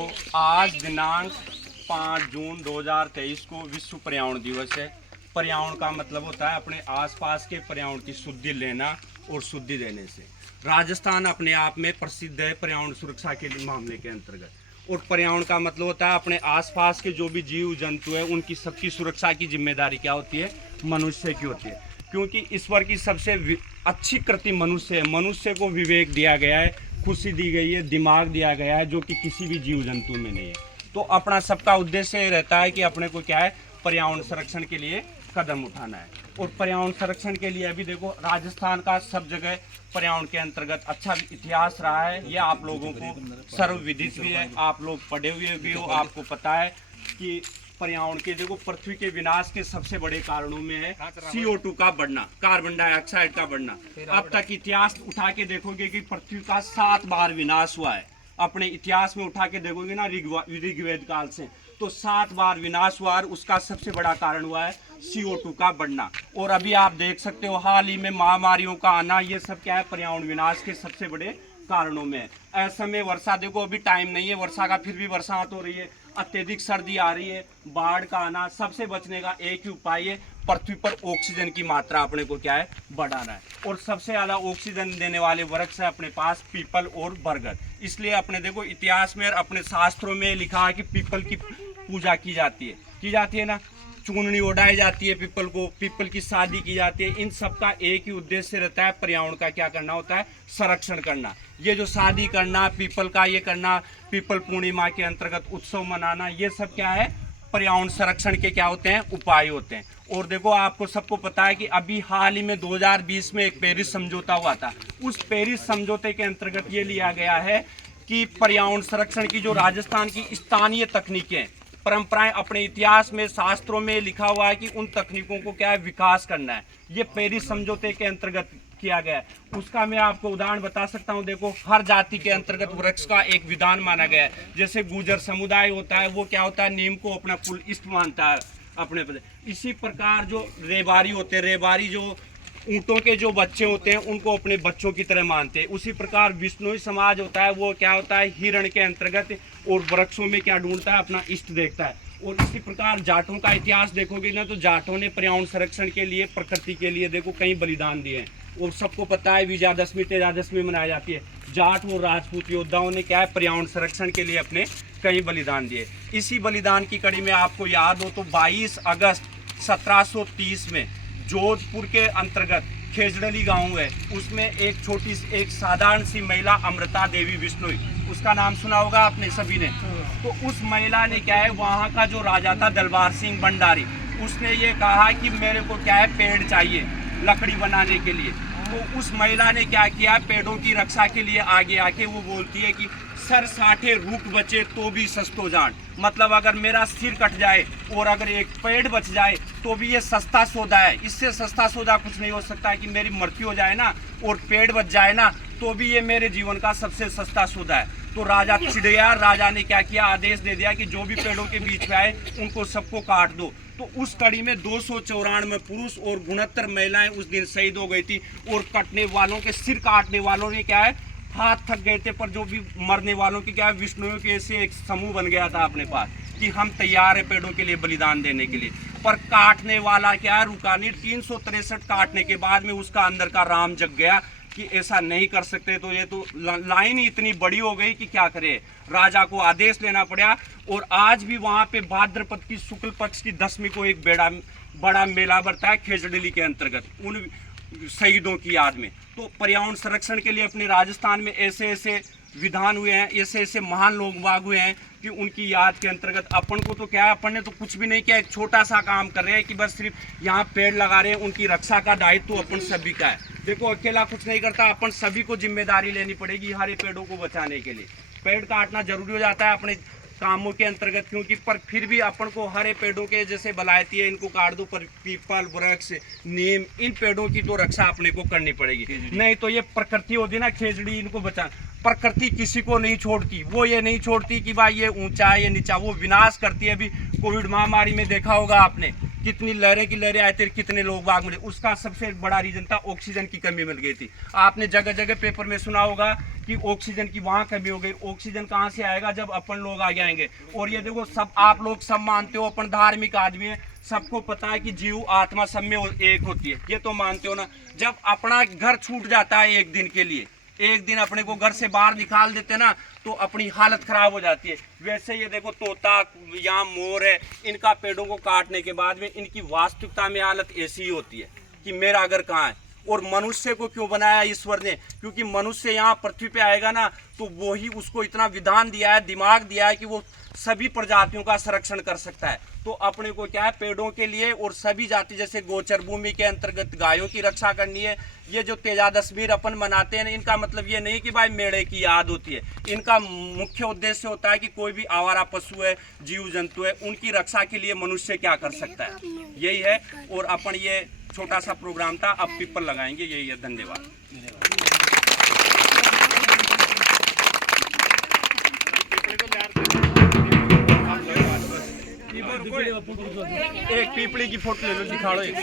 देखो, आज दिनांक 5 जून 2023 को विश्व पर्यावरण दिवस है। पर्यावरण का मतलब होता है अपने आसपास के पर्यावरण की शुद्धि लेना और शुद्धि देने से। राजस्थान अपने आप में प्रसिद्ध है पर्यावरण सुरक्षा के मामले के अंतर्गत। और पर्यावरण का मतलब होता है अपने आसपास के जो भी जीव जंतु है उनकी सबकी सुरक्षा की जिम्मेदारी क्या होती है? मनुष्य की होती है। क्योंकि ईश्वर की सबसे अच्छी कृति मनुष्य है। मनुष्य को विवेक दिया गया है, खुशी दी गई है, दिमाग दिया गया है, जो कि किसी भी जीव जंतु में नहीं है। तो अपना सबका उद्देश्य रहता है कि अपने को क्या है, पर्यावरण संरक्षण के लिए कदम उठाना है। और पर्यावरण संरक्षण के लिए अभी देखो, राजस्थान का सब जगह पर्यावरण के अंतर्गत अच्छा इतिहास रहा है। ये आप लोगों को सर्वविदित भी है, आप लोग पढ़े हुए भी हो, आपको पता है कि पर्यावरण के देखो पृथ्वी के विनाश के सबसे बड़े कारणों में है CO2 का बढ़ना, कार्बन डाइऑक्साइड का बढ़ना। अब तक इतिहास उठा के देखोगे कि पृथ्वी का 7 बार विनाश हुआ है। अपने इतिहास में उठा के देखोगे ना, ऋग्वेद काल से, तो 7 बार विनाश हुआ। उसका सबसे बड़ा कारण हुआ है CO2 का बढ़ना। और अभी आप देख सकते हो हाल ही में महामारियों का आना, ये सब क्या है, पर्यावरण विनाश के सबसे बड़े कारणों में। ऐसे में वर्षा देखो, अभी टाइम नहीं है वर्षा का, फिर भी बरसात हो रही है। अत्यधिक सर्दी आ रही है, बाढ़ का आना। सबसे बचने का एक ही उपाय है, पृथ्वी पर ऑक्सीजन की मात्रा अपने को क्या है, बढ़ाना है। और सबसे ज्यादा ऑक्सीजन देने वाले वृक्ष है अपने पास पीपल और बरगद। इसलिए अपने देखो इतिहास में और अपने शास्त्रों में लिखा है कि पीपल की पूजा की जाती है ना, चूननी उड़ाई जाती है पीपल को, पीपल की शादी की जाती है। इन सब का एक ही उद्देश्य रहता है, पर्यावरण का क्या करना होता है, संरक्षण करना। ये जो शादी करना, पीपल का ये करना, पीपल पूर्णिमा के अंतर्गत उत्सव मनाना, ये सब क्या है, पर्यावरण संरक्षण के क्या होते हैं, उपाय होते हैं। और देखो, आपको सबको पता है कि अभी हाल ही में 2020 में एक पेरिस समझौता हुआ था। उस पेरिस समझौते के अंतर्गत ये लिया गया है कि पर्यावरण संरक्षण की जो राजस्थान की स्थानीय तकनीकें, परंपराएं, अपने इतिहास में शास्त्रों में लिखा हुआ है कि उन तकनीकों को क्या है, विकास करना है। ये पेरिस समझौते के अंतर्गत किया गया है। उसका मैं आपको उदाहरण बता सकता हूं। देखो, हर जाति के अंतर्गत वृक्ष का एक विधान माना गया है। जैसे गुर्जर समुदाय होता है, वो क्या होता है, नीम को अपना कुल इष्ट मानता है अपने पर। इसी प्रकार जो रेबारी होते हैं, रेबारी जो ऊँटों के जो बच्चे होते हैं उनको अपने बच्चों की तरह मानते हैं। उसी प्रकार विष्णुई समाज होता है, वो क्या होता है, हिरण के अंतर्गत और वृक्षों में क्या ढूंढता है, अपना इष्ट देखता है। और इसी प्रकार जाटों का इतिहास देखोगे ना, तो जाटों ने पर्यावरण संरक्षण के लिए, प्रकृति के लिए देखो कई बलिदान दिए हैं। और सबको पता है विजयादशमी तेजादशमी मनाई जाती है। जाट और राजपूत योद्धाओं ने क्या है, पर्यावरण संरक्षण के लिए अपने कई बलिदान दिए। इसी बलिदान की कड़ी में आपको याद हो तो 22 अगस्त 1730 में जोधपुर के अंतर्गत खेजड़ली गांव है, उसमें एक साधारण सी महिला अमृता देवी बिश्नोई, उसका नाम सुना होगा आपने सभी ने। तो उस महिला ने क्या है, वहाँ का जो राजा था दलबार सिंह भंडारी, उसने ये कहा कि मेरे को क्या है, पेड़ चाहिए लकड़ी बनाने के लिए। तो उस महिला ने क्या किया, पेड़ों की रक्षा के लिए आगे आके वो बोलती है कि सर साठे रूख बचे तो भी सस्तो जान। मतलब अगर मेरा सिर कट जाए और अगर एक पेड़ बच जाए तो भी ये सस्ता सौदा है। इससे सस्ता सौदा कुछ नहीं हो सकता कि मेरी मृत्यु हो जाए ना और पेड़ बच जाए ना, तो भी ये मेरे जीवन का सबसे सस्ता सौदा है। तो राजा चिड़िया, राजा ने क्या किया, आदेश दे दिया कि जो भी पेड़ों के बीच में आए उनको सबको काट दो। तो उस कड़ी में 294 पुरुष और 69 महिलाएं उस दिन शहीद हो गई थी। और कटने वालों के, सिर काटने वालों ने क्या है, हाथ थक गए थे, पर जो भी मरने वालों की क्या है, विष्णुओं के ऐसे एक समूह बन गया था अपने पास कि हम तैयार है पेड़ों के लिए बलिदान देने के लिए। पर काटने वाला क्या है, रुका नहीं। 363 काटने के बाद में उसका अंदर का राम जग गया कि ऐसा नहीं कर सकते। तो ये तो लाइन ही इतनी बड़ी हो गई कि क्या करे, राजा को आदेश लेना पड़ा। और आज भी वहां पे भाद्रपद की शुक्ल पक्ष की 10वीं को एक बड़ा मेला बढ़ता है खेजड़ली के अंतर्गत, उन शहीदों की याद में। तो पर्यावरण संरक्षण के लिए अपने राजस्थान में ऐसे ऐसे विधान हुए हैं, ऐसे ऐसे महान लोग बाग हुए हैं कि उनकी याद के अंतर्गत अपन को तो क्या है, अपन ने तो कुछ भी नहीं किया, एक छोटा सा काम कर रहे हैं कि बस सिर्फ यहाँ पेड़ लगा रहे हैं। उनकी रक्षा का दायित्व तो अपन सभी का है। देखो, अकेला कुछ नहीं करता, अपन सभी को जिम्मेदारी लेनी पड़ेगी हरे पेड़ों को बचाने के लिए। पेड़ काटना जरूरी हो जाता है अपने कामों के अंतर्गत, क्योंकि पर फिर भी अपन को हरे पेड़ों के जैसे बलायती है इनको काट दो, पर पीपल, वृक्ष, नीम, इन पेड़ों की तो रक्षा अपने को करनी पड़ेगी। नहीं तो ये प्रकृति होती ना, खेजड़ी, इनको बचा, प्रकृति किसी को नहीं छोड़ती। वो ये नहीं छोड़ती कि भाई ये ऊंचा है ये नीचा, वो विनाश करती है। अभी कोविड महामारी में देखा होगा आपने कितनी लहरें की लहरें आए थे, कितने लोग बाग मिले। उसका सबसे बड़ा रीजन था ऑक्सीजन की कमी मिल गई थी। आपने जगह जगह पेपर में सुना होगा कि ऑक्सीजन की वहाँ कमी हो गई। ऑक्सीजन कहाँ से आएगा? जब अपन लोग आगे आएंगे। और ये देखो, सब आप लोग सब मानते हो, अपन धार्मिक आदमी है, सबको पता है कि जीव आत्मा सब में एक होती है, ये तो मानते हो ना। जब अपना घर छूट जाता है एक दिन के लिए, एक दिन अपने को घर से बाहर निकाल देते ना, तो अपनी हालत खराब हो जाती है। वैसे ये देखो, तोता, यहाँ मोर है, इनका पेड़ों को काटने के बाद में इनकी वास्तविकता में हालत ऐसी ही होती है कि मेरा घर कहाँ है। और मनुष्य को क्यों बनाया ईश्वर ने? क्योंकि मनुष्य यहाँ पृथ्वी पे आएगा ना, तो वो ही उसको इतना विधान दिया है, दिमाग दिया है कि वो सभी प्रजातियों का संरक्षण कर सकता है। तो अपने को क्या है, पेड़ों के लिए और सभी जाति, जैसे गोचर भूमि के अंतर्गत गायों की रक्षा करनी है। ये जो तेजादशमीर अपन मनाते हैं, इनका मतलब ये नहीं कि भाई मेढ़े की याद होती है। इनका मुख्य उद्देश्य होता है कि कोई भी आवारा पशु है, जीव जंतु है, उनकी रक्षा के लिए मनुष्य क्या कर सकता है, यही है। और अपन ये छोटा सा प्रोग्राम था, अब पीपल लगाएंगे, यही है। धन्यवाद। एक पीपली की फोटो ले लो, दिखा दो एक।